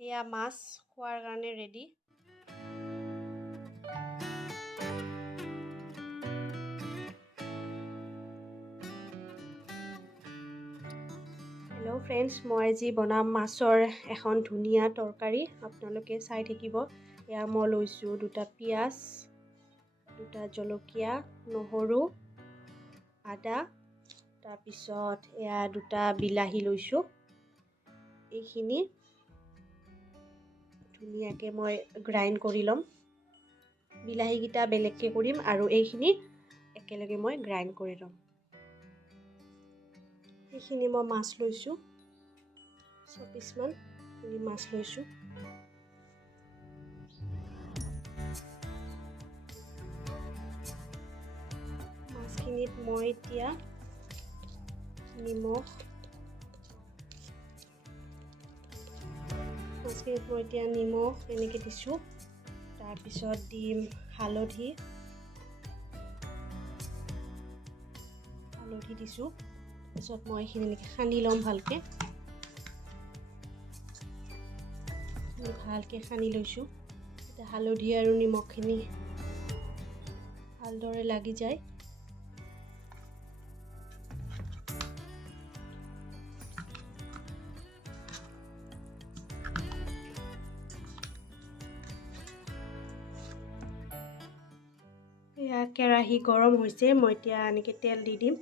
এয়া মাছ খোৱাৰ কাৰণে ৰেডি। হেল্ল' ফ্ৰেণ্ডছ, মই আজি বনাম মাছৰ এখন ধুনীয়া তৰকাৰী। আপোনালোকে চাই থাকিব। এয়া মই লৈছোঁ 2টা পিঁয়াজ, 2টা জলকীয়া, নহৰু, আদা, তাৰপিছত এয়া 2টা বিলাহী লৈছোঁ। এইখিনি ধুনীয়াকৈ মই গ্ৰাইণ্ড কৰি ল'ম। বিলাহীকেইটা বেলেগকৈ কৰিম আৰু এইখিনি একেলগে মই গ্ৰাইণ্ড কৰি ল'ম। এইখিনি মই মাছ লৈছোঁ, 6 পিচমান মাছ লৈছোঁ। মাছখিনিত মই এতিয়া নিমখ এনেকৈ দিছোঁ। তাৰপিছত দিম হালধি দিছোঁ। তাৰপিছত মই এইখিনি এনেকৈ সানি ল'ম ভালকৈ সানি লৈছোঁ। এতিয়া হালধি আৰু নিমখখিনি ভালদৰে লাগি যায়। এয়া কেৰাহী গৰম হৈছে, মই এতিয়া এনেকৈ তেল দি দিম।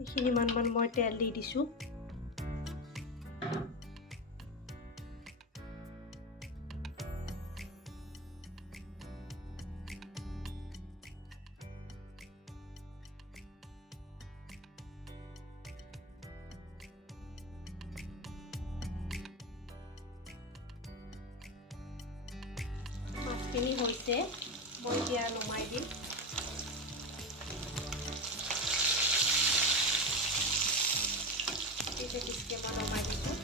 এইখিনিমান মই তেল দি দিছোঁ। মাছখিনি হৈছে, মই এতিয়া নমাই দিম। পিছকে মই নমাই দিছোঁ।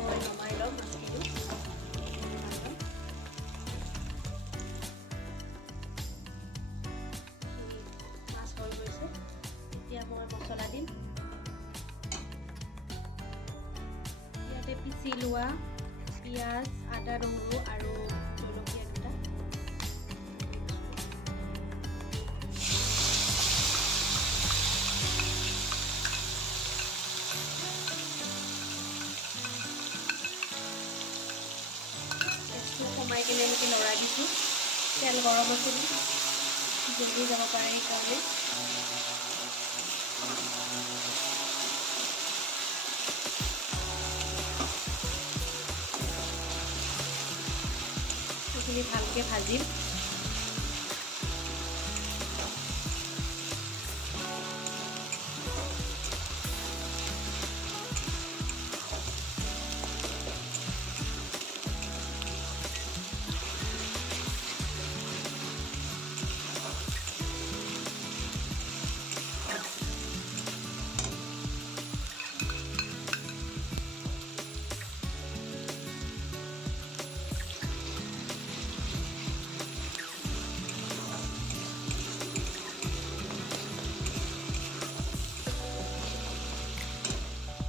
মই নমাই ল'ম মাছখিনি। মাছ হৈ গৈছে, এতিয়া মই মছলা দিম। ইয়াতে পিচি লোৱা পিঁয়াজ, আদা, নহৰু আৰু জলকীয়া 2টা। সোমাই কিনে এনেকৈ লৰাই দিছোঁ। তেল গৰম আছিল, জলদি যাব পাৰে সেইকাৰণে। সেইখিনি ভালকৈ ভাজিম।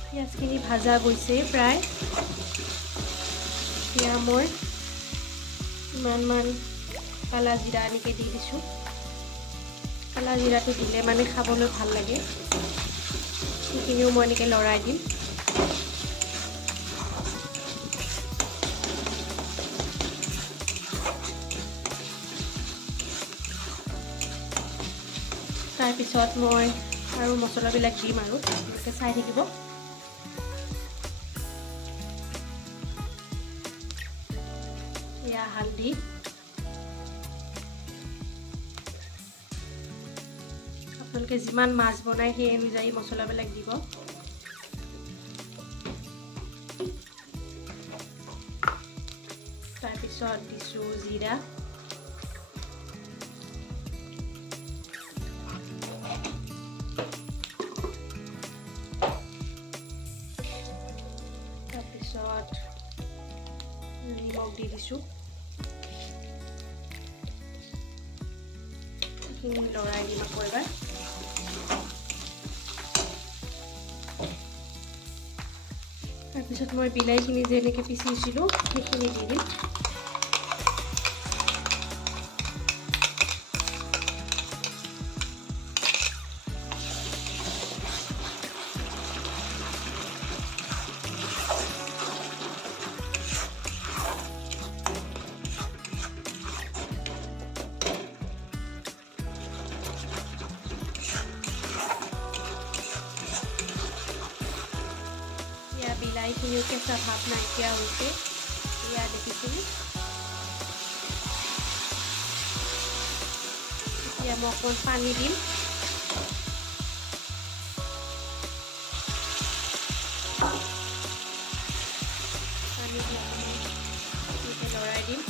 পিঁয়াজখিনি ভাজা গৈছে প্ৰায়। এতিয়া মই ইমানমান কালা জিৰা এনেকৈ দি দিছোঁ। কালা জিৰাটো দিলে মানে খাবলৈ ভাল লাগে। সেইখিনিও মই এনেকৈ লৰাই দিম। তাৰপিছত মই আৰু মছলাবিলাক দিম আৰু এনেকৈ চাই থাকিব। এয়া হালধি, আপোনালোকে যিমান মাছ বনায় সেই অনুযায়ী মছলাবিলাক দিব। তাৰপিছত দিছোঁ জিৰা, তাৰপিছত নিমখ দি দিছোঁ। এইখিনি লৰাই দিম আকৌ এবাৰ। তাৰপিছত মই বিলাহীখিনি যে এনেকৈ পিচিছিলোঁ সেইখিনি দি দিম। বিলাহীখিনিও কেঁচা ভাৱ নাইকিয়া হৈছে, এয়া দেখিছিলোঁ। এতিয়া মই অকণমান পানী দিম। পানী দি অকণমান লৰাই দিম।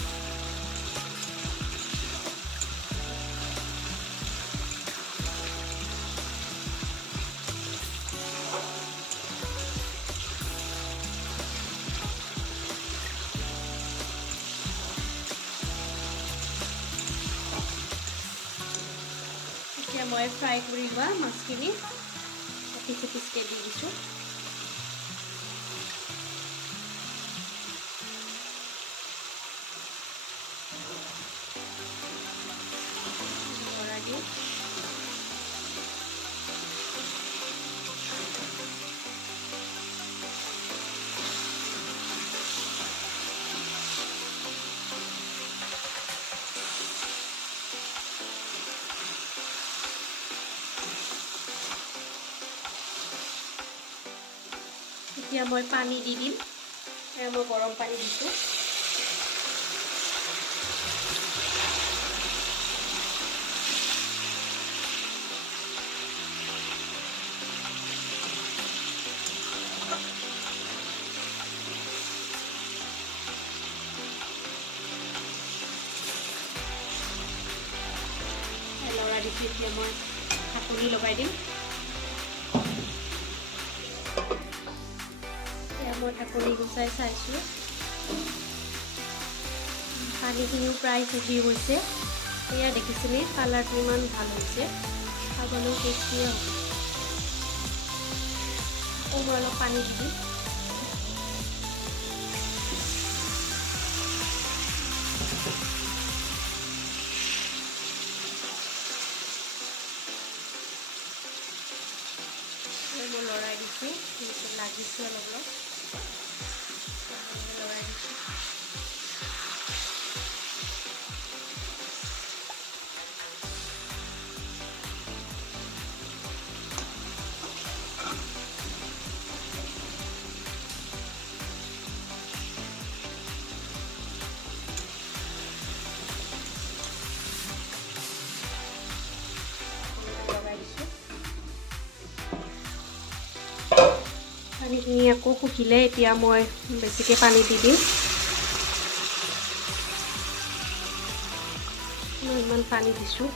এতিয়া মই ফ্ৰাই কৰি লোৱা মাছখিনি পিচ পিচকৈ দি দিছোঁ। লৰাই দিওঁ। এতিয়া মই পানী দি দিম। মই গৰম পানী দিছোঁ। লৰাই দিছোঁ। এতিয়া মই ঢাকনি লগাই দিম। মই ঢাকনি গুচাই চাইছোঁ, পানীখিনিও প্ৰায় শুহি গৈছে। এয়া দেখিছেনে কালাৰটো ইমান ভাল হৈছে, খাবলৈও টেষ্টিয়ে হ'ব। আকৌ মই অলপ পানী দি দিম। মই লৰাই দিছোঁ, লাগিছে অলপ অলপ। লৰাই দিছোঁ। পানীখিনি আকৌ শুকিলে এতিয়া মই বেছিকৈ পানী দি দিম। মই ইমান পানী দিছোঁ।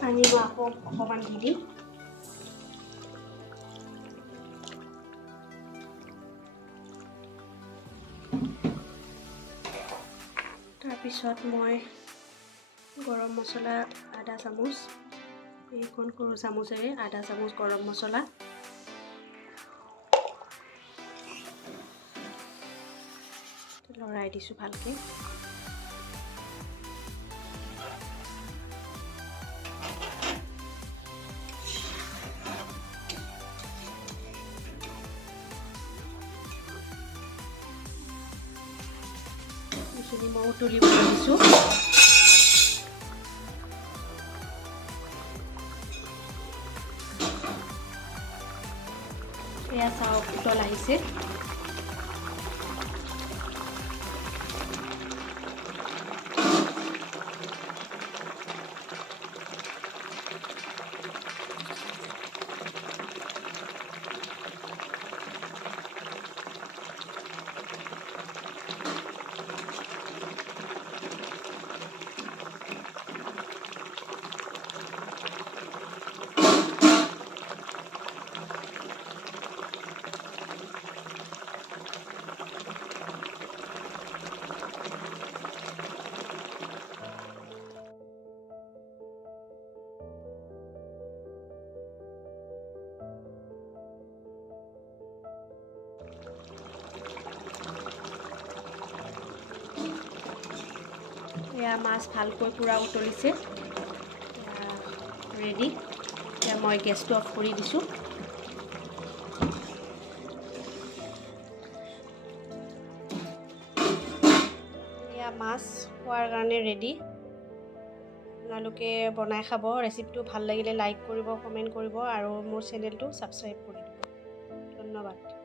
পানী মই আকৌ অকণমান দি দিম। তাৰপিছত মই গৰম মছলা আধা চামুচ, এইখন সৰু চামুচেৰে আধা চামুচ গৰম মছলা, লৰাই দিছোঁ ভালকৈ। মই উতলিব দিছোঁ। এয়া চাওক উতল আহিছে। এয়া মাছ ভালকৈ পূৰা উতলিছে, ৰেডি। এতিয়া মই গেছটো অফ কৰি দিছোঁ। এয়া মাছ খোৱাৰ কাৰণে ৰেডি। আপোনালোকে বনাই খাব। ৰেচিপিটো ভাল লাগিলে লাইক কৰিব, কমেণ্ট কৰিব আৰু মোৰ চেনেলটো ছাবস্ক্ৰাইব কৰি দিব। ধন্যবাদ।